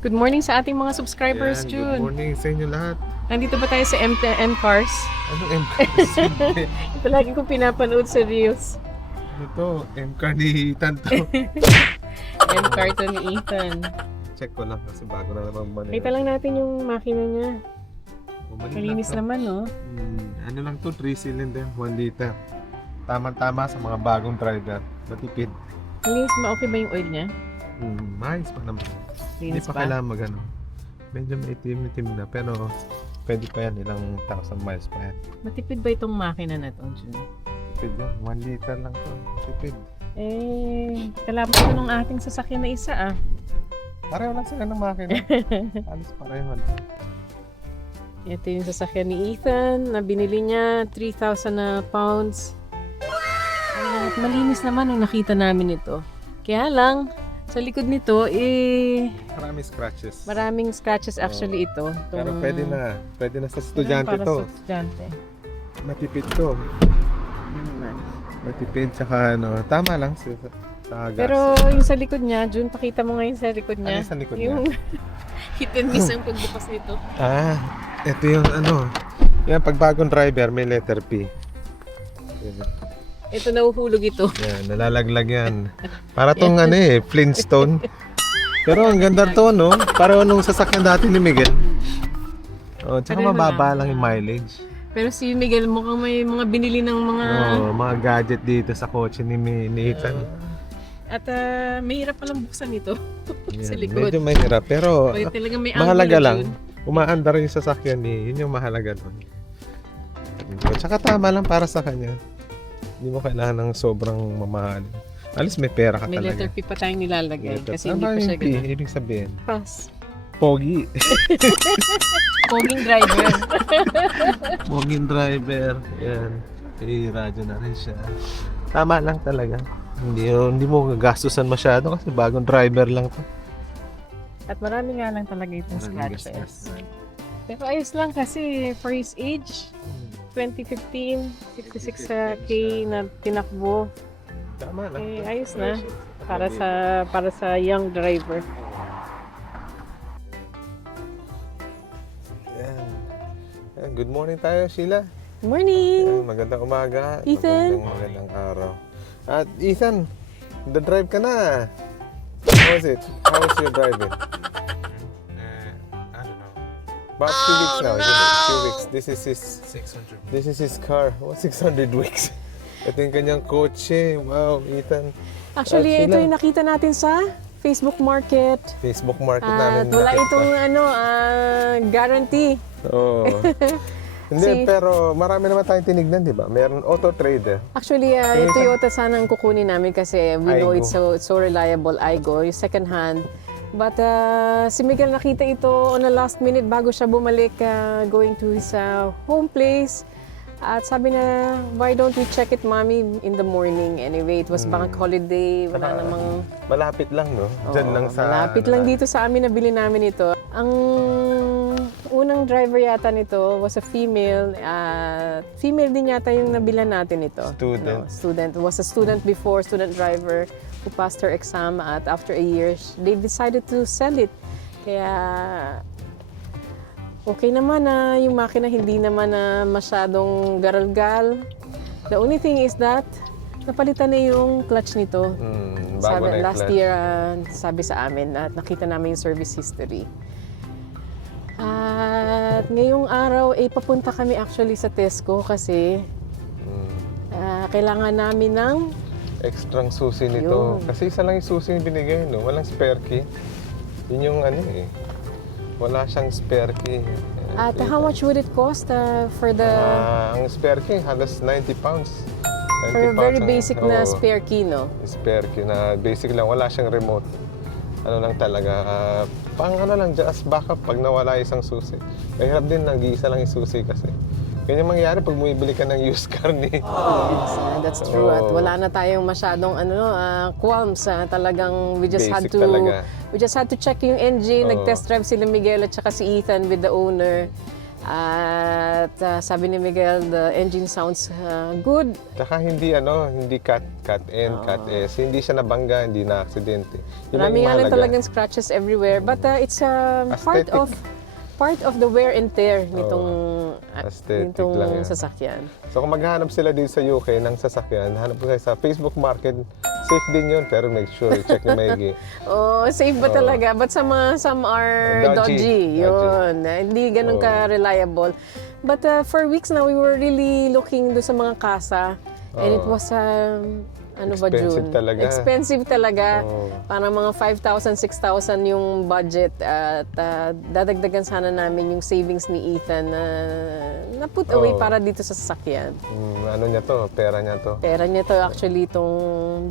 Good morning sa ating mga subscribers, Good June. morning sa inyo lahat. Nandito ba tayo sa M Cars? Anong M-Cars? Ito lagi kong pinapanood sa Reels. Ito, M-Car ni Ethan to. M Car to ni Ethan. Check ko lang kasi bago na naman ba Kita lang natin yung makina niya. Malinis to. naman, no? Ano lang to, 3 cylinder, 1 liter. Tama-tama sa mga bagong driver. Matipid. Malinis ba? Okay ba yung oil niya? Maayos pa naman. Hindi Linis pa pa? kailangan mag-ano. Medyo may itim na pero pwede pa yan, ilang 1,000 miles pa yan. Matipid ba itong makina na to, June? Tipid yan, 1 liter lang to. Tipid. Kalaban ko nung ating sasakyan na isa, ah. Pareho lang sila ng makina. Alos pareho lang. Ito yung sasakyan ni Ethan na binili niya, 3,000 na pounds. At malinis naman nung nakita namin ito. Kaya lang, sa likod nito, Maraming scratches. maraming scratches actually ito. Pero Itong- pwede na sa estudyante para to. sa estudyante. Matipid to. Matipid tsaka ano, tama lang sa gas. Pero yung sa likod niya, Jun, pakita mo ngayon sa likod Ano niya. yung sa likod Yung hit and miss ang pagbukas nito. Ito yung ano. Yan, pag bagong driver, may letter P. Yan, Ito nahuhulog ito. yan nalalaglag yan. Para tong ano Flintstone. Pero ang ganda to, no? Para nung sasakyan dati ni Miguel. Oh, tsaka Pareho mababa lang. lang yung mileage. Pero si Miguel mukhang may mga binili ng mga... Oh, mga gadget dito sa kotse ni Ethan. At mahirap palang buksan ito. sa Yan, likod. medyo mahirap pero Pwede talaga may mahalaga angulo, lang. Jun. Umaandar yung sasakyan yun yung mahalaga doon. Tsaka tama lang para sa kanya. Hindi mo kailangan ng sobrang mamahal. Alis may pera ka May letter talaga. P pa tayong nilalagay Letter- kasi hindi Ano pa siya yung P? ganun. Ibig sabihin, Pass. pogi. Poging driver. Poging driver. Yan. Radyo na rin siya. Tama lang talaga. Hindi mo gagastusan masyado kasi bagong driver lang to. At marami nga lang talaga itong Maraming scratches. Pero ayos lang kasi for his age, 2015, 66K na tinakbo. Tama lang. Ayos na para sa young driver. Yan. Good morning tayo, Sheila. Morning. Magandang umaga. Ethan. Magandang araw. At Ethan, drive ka na. How was it? How was your driving? I don't know. About 2 weeks now, isn't it? 2 weeks. This is his car. Oh, 600 weeks. Ito yung kanyang kotse. Wow, Ethan. Actually, At ito sila- yung nakita natin sa Facebook Market. Facebook market At namin. wala nakita. itong guarantee. Oo. Si- Hindi, pero marami naman tayong tinignan, di ba? Meron Auto Trader. Actually, yung Toyota sana ang kukunin namin kasi we know Aygo. it's so reliable, Aygo, yung second hand. But si Miguel nakita ito on the last minute bago siya bumalik going to his home place. At sabi na, why don't we check it, Mommy, in the morning? Anyway, it was bank holiday, wala namang... Malapit lang, no? Diyan Oo, lang sa... malapit lang dito sa amin, nabili namin ito. Ang unang driver yata nito was a female. Female din yata yung nabilan natin ito. Student. Student. Was a student before, student driver who passed her exam at after a year, they decided to sell it. Kaya okay naman na yung makina hindi naman na masyadong garalgal. The only thing is that napalitan na yung clutch nito. Bago Sabi, na yung last clutch. year, sabi sa amin at nakita namin yung service history. At ngayong araw, papunta kami actually sa Tesco kasi kailangan namin ng Extrang susi nito. Yun. Kasi isa lang yung susi yung binigay, no? Walang spare key. Yun yung ano wala siyang spare key. at how much would it cost for the Ang spare key, halos 90 pounds. 90 for a very pounds ang- basic na oo, spare key, no? spare key na basic lang. Wala siyang remote. Ano lang talaga. Pang ano lang, just backup pag nawala isang susi. Mahirap din, nag-iisa lang yung susi kasi. Ganyan mangyayari pag bumibili ka ng used car ni... Yes, that's true. At Oo. wala na tayong masyadong qualms. Talagang we just had Basic to talaga. we just had to check yung engine. Oo. Nag-test drive sila Miguel at saka si Ethan with the owner. At sabi ni Miguel, the engine sounds good. Tsaka hindi cut N, cut S. Hindi siya nabangga, hindi na aksidente. Yun lang Marami yung nga lang mahalaga. talagang scratches everywhere. But it's Aesthetic. part of the wear and tear nitong, Aesthetic nitong lang yan. sasakyan. So kung maghahanap sila dito sa UK ng sasakyan, hanap po kayo sa Facebook Market. Safe din yun, pero make sure check nyo maigi. Oh, safe ba talaga? But some are Dodgy. dodgy. Yun. Hindi ganun ka-reliable. But for weeks now, we were really looking do sa mga kasa. And it was, ano ba, Expensive June? talaga. Expensive talaga. Oo. Parang mga 5,000, 6,000 yung budget. At dadagdagan sana namin yung savings ni Ethan na put away para dito sa sasakyan. Ano niya to, pera niya to. Pera niya to actually itong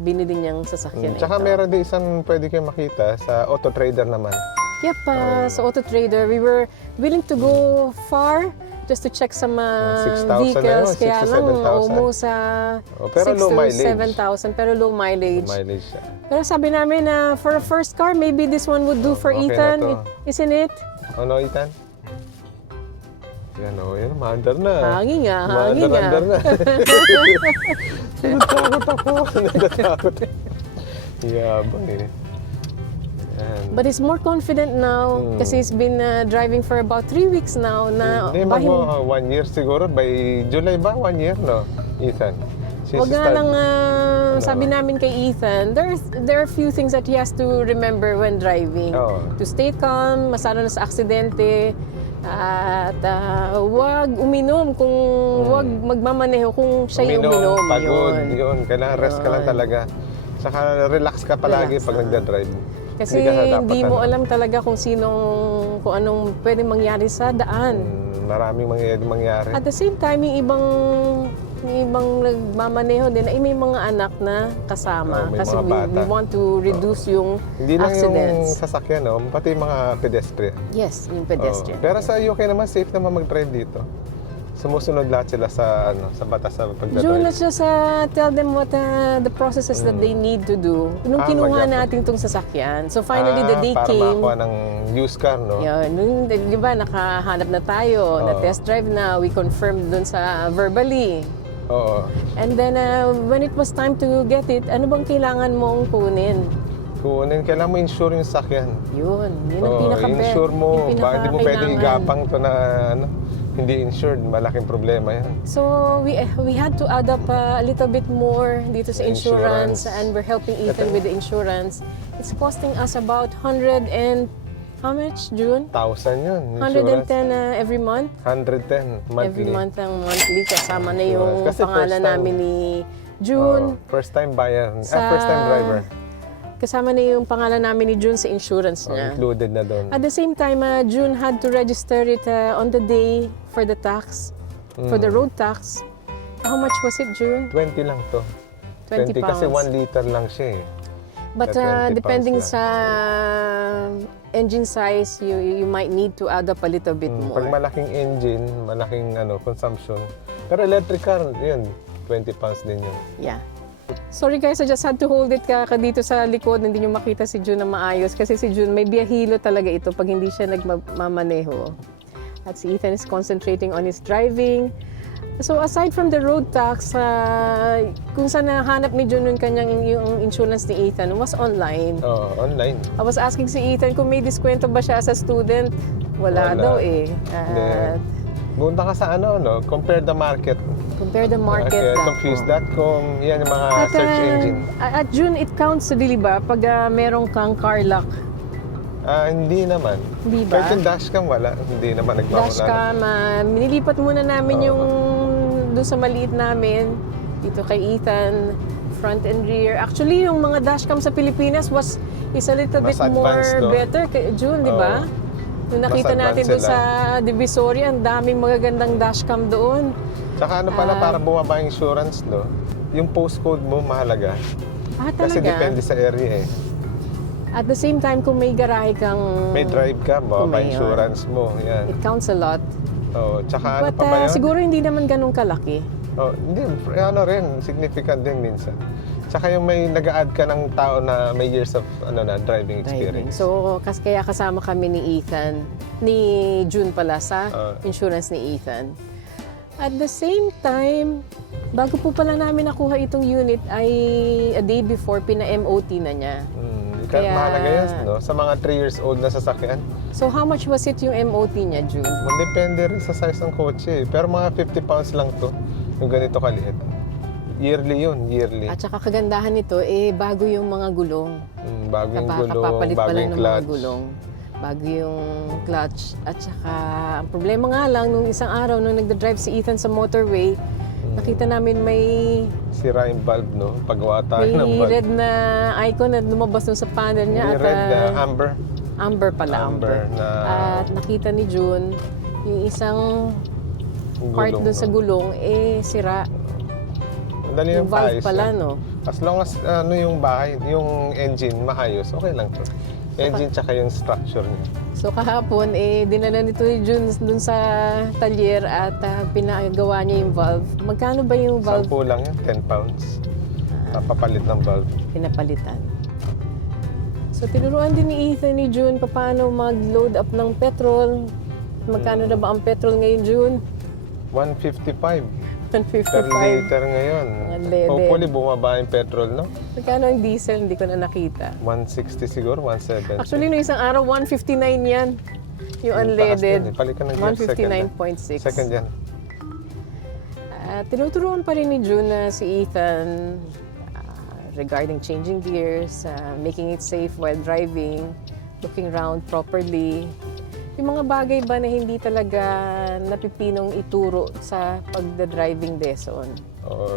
binili niyang sasakyan na Tsaka ito. meron din isang pwede kayo makita sa Auto Trader naman. Yep, sa Auto Trader, we were willing to go far just to check some 6,000 vehicles. na yun, Kaya 6,000 to lang, 7,000. almost Pero 6 low to mileage. 7,000, pero low mileage. Mileage siya. Pero sabi namin na for a first car, maybe this one would do for Okay na Ethan. to. Isn't it? Ano, Ethan? Yan yan, maandar na. Hangin nga, hangin nga. Maandar na. Natatakot ako. Natatakot. Yabang eh. Yan. But he's more confident now kasi he's been driving for about 3 weeks now na Hindi, mag 1 year siguro. By July ba? 1 year, no? Ethan? Since Wag you nga start- lang, sabi namin kay Ethan, there are a few things that he has to remember when driving. Oo. To stay calm, masano na sa aksidente, at wag uminom kung wag magmamaneho kung siya yung uminom. pagod, Yun. yun. Kailangan rest ka lang talaga. Saka relax ka palagi Relax pag nagda-drive. Kasi ka dapat, hindi mo alam talaga kung anong pwede mangyari sa daan. Maraming mangyari. At the same time, yung ibang nagmamaneho din ay may mga anak na kasama. May Kasi mga bata. we want to reduce yung Hindi lang yung accidents. sasakyan, no? Pati yung mga pedestrian. Yes, yung Oo. pedestrian. Pero sa UK naman, safe naman mag-drive dito. Sumusunod lahat sila sa batas sa June, pagdadrive. let's just tell them what the processes that they need to do. Nung kinuha natin itong sasakyan. So finally, the day para came. makakuha ng used car, no? Yun, nung, di ba, nakahanap na tayo, na test drive na, we confirmed dun sa verbally. Oo. And then, when it was time to get it, ano bang kailangan mong kunin? Kunin, kailangan mo insure yung sasakyan. Yun ang Oo, pinaka-bet. insure mo. Yung Bakit di mo pwedeng pinaka-kailangan. igapang to na hindi insured? Malaking problema yan. So, we had to add up a little bit more dito sa insurance, and we're helping Ethan with the insurance. It's costing us about 100 and, how much, June? 1,000 yun. Insurance. 110 every month. 110 monthly. Every month ang monthly. Kasama na yung Kasi pangalan first time. namin ni June. First time buyer. Sa- First time driver. Kasama na yung pangalan namin ni June sa insurance niya. Included na doon. At the same time, June had to register it on the day for the tax, for the road tax. How much was it, June? 20 lang to. 20 Kasi pounds. 1 liter lang siya eh. But 20 depending pounds sa engine size, you might need to add up a little bit Pag more. malaking engine, malaking consumption. Pero electric car, yun, 20 pounds din yun. Yeah. Sorry guys, I just had to hold it ka dito sa likod. Hindi nyo makita si June na maayos. Kasi si June, may biyahilo talaga ito pag hindi siya nagmamaneho. At si Ethan is concentrating on his driving. So aside from the road tax, kung saan nahanap ni June yung insurance ni Ethan was online. Oo, online. I was asking si Ethan kung may diskwento ba siya as a student. Wala daw eh. Punta ka sa compare the market. Compare the market. Confused.com, yan yung mga search engine. At June, it counts, di ba? Pag merong kang car lock. Hindi naman. Di ba? Kahit yung dashcam, wala. Hindi naman nagmamula. Dashcam, nilipat muna namin yung doon sa maliit namin. Dito kay Ethan, front and rear. Actually, yung mga dashcam sa Pilipinas is a little Mas bit more advanced, no? better. June, di ba? Nung nakita Mas natin advanced doon sa Divisoria, ang daming magagandang dashcam doon. Tsaka para bumaba yung insurance, yung postcode mo mahalaga. Kasi Talaga? depende sa area eh. At the same time, kung may garahe kang... May drive ka, baka May insurance mo. Yan. It counts a lot. Oo. Tsaka But pa ba yun? siguro hindi naman ganun kalaki. Oh, hindi, ano rin, significant din minsan. Tsaka yung may nag-a-add ka ng tao na may years of driving Driving. experience. So, kaya kasama kami ni June pala sa insurance ni Ethan. At the same time, bago po pala namin nakuha itong unit ay a day before pina-MOT na niya. Kaya mahalaga yun, no? Sa mga 3 years old na sasakyan. So, how much was it yung MOT niya, June? Depende rin sa size ng kotse. Pero mga 50 pounds lang to, yung ganito kaliit. Yearly yun, yearly. At saka kagandahan nito, bago yung mga gulong. Bago yung gulong, Kapapalit bago pala yung ng mga clutch. gulong. Bago yung clutch. At saka, ang problema nga lang, nung isang araw, nung nagda-drive si Ethan sa motorway, nakita namin may Sira yung valve, no? Paggawa tayo ng valve. red na icon na lumabas dun sa panel niya. May At, red na amber. amber pala, amber. na At nakita ni June, yung isang part gulong, dun sa no? gulong, sira. Madali Yung yung valve paayos pala, yan. no? As long as yung bahay, yung engine maayos, okay lang to. Engine tsaka yung structure niya. So kahapon, dinala nito ni June dun sa talyer at pinagawa niya yung valve. Magkano ba yung valve? 10 lang yan, 10 pounds. Papalit ng valve. Pinapalitan. So tinuruan din ni Ethan ni June paano mag-load up ng petrol. Magkano na ba ang petrol ngayon, June? 155 per 155. liter ngayon. Unleaded. Hopefully bumaba yung petrol, no? Magkano ang diesel? Hindi ko na nakita. 160 siguro, 170. Actually, no isang araw, 159 yan. Yung Taas unleaded. din eh. Palik ka ng gear, second yan. 159.6. Second yan. Tinuturuan pa rin ni June na si Ethan regarding changing gears, making it safe while driving, looking around properly. Yung mga bagay ba na hindi talaga napipinong ituro sa pagda-driving lesson.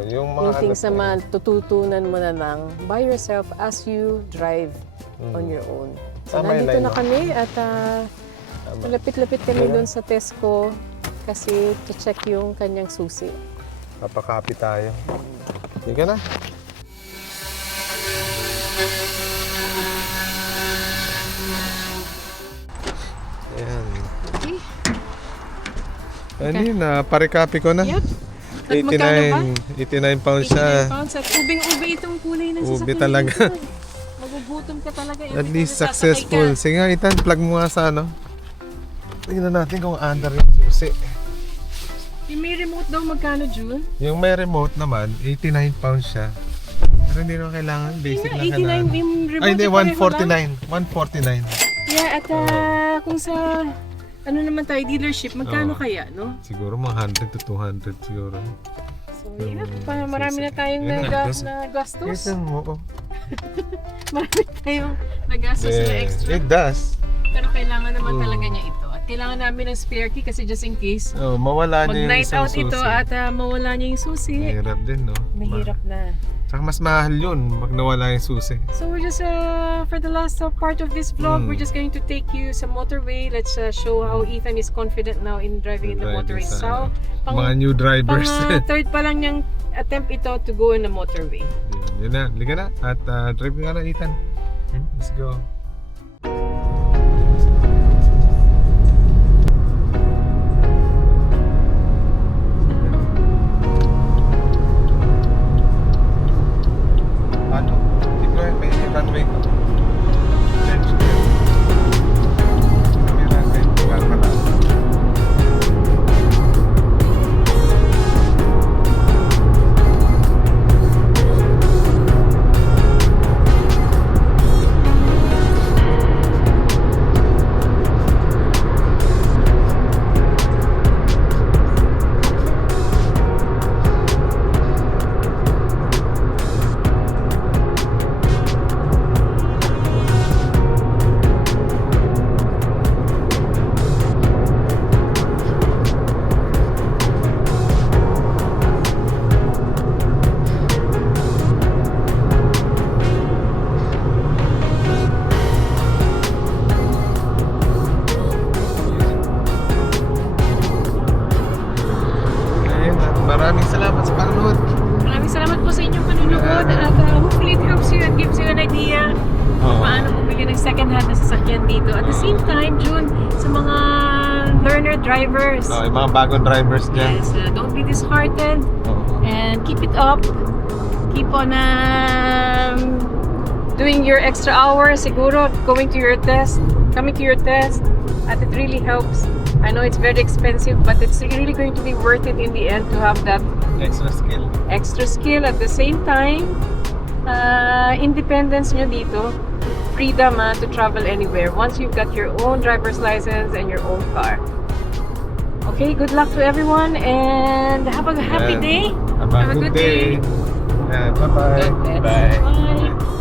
Yung mga Yung things na matututunan mo na lang by yourself as you drive on your own. So Tama yung nandito line na mo. kami at malapit-lapit kami doon sa Tesco kasi to check yung kanyang susi. Papakapi tayo. Hindi ka na. Ayan. Okay. Ano yun, parikapi ko na. Yep. At magkano ba? 89 pounds siya. 89 pounds at ubing-ube itong kulay ng sasakyan. Ube talaga. nito. Magugutom ka talaga. At least successful. Sige nga, Ethan, plug mo nga sa ano. Tingnan natin kung under yung susi. Yung may remote daw magkano, June? Yung may remote naman, 89 pounds siya. Pero hindi naman kailangan. Basic lang 89 kailangan. yung remote. Ay, hindi, pareho lang. 149. 149. Yeah, at kung sa ano naman tayo, dealership, magkano kaya, no? Siguro mga 100 to 200 siguro. So, yeah, marami na tayong Yun na, nagastos. Yes, mo. Marami tayong nagastos na extra. It does. Pero kailangan naman talaga niya ito. At kailangan namin ng spare key kasi just in case Oh, mawala niya yung mag-night isang out susi. ito at mawala niya yung susi. Mahirap din, no? Mahirap na. Tsaka mas mahal yun pag nawala yung susi. So we're just, for the last part of this vlog, we're just going to take you sa motorway. Let's show how Ethan is confident now in driving in the motorway. So, mga new drivers. third pa lang niyang attempt ito to go in the motorway. Yun na, liga na. At drive ka na, Ethan. Let's go. Ano? Dito may runway ko. Change ko yun. May runway. Kaya pala. Ayun, at maraming salamat sa panonood. Maraming salamat po sa inyong panunood at hopefully it helps you and gives you an idea kung paano bumili ng second hand na sasakyan dito. At the same time, June, sa mga learner drivers. Yung mga bagong drivers dyan. Yes, don't be disheartened Oo. and keep it up. Keep on doing your extra hours, siguro coming to your test, and it really helps. I know it's very expensive, but it's really going to be worth it in the end to have that Extra skill. at the same time. Independence nyo dito, freedom to travel anywhere once you've got your own driver's license and your own car. Okay, good luck to everyone and have a happy Yeah. day. Have a good day. Yeah, bye-bye. God bless. Bye.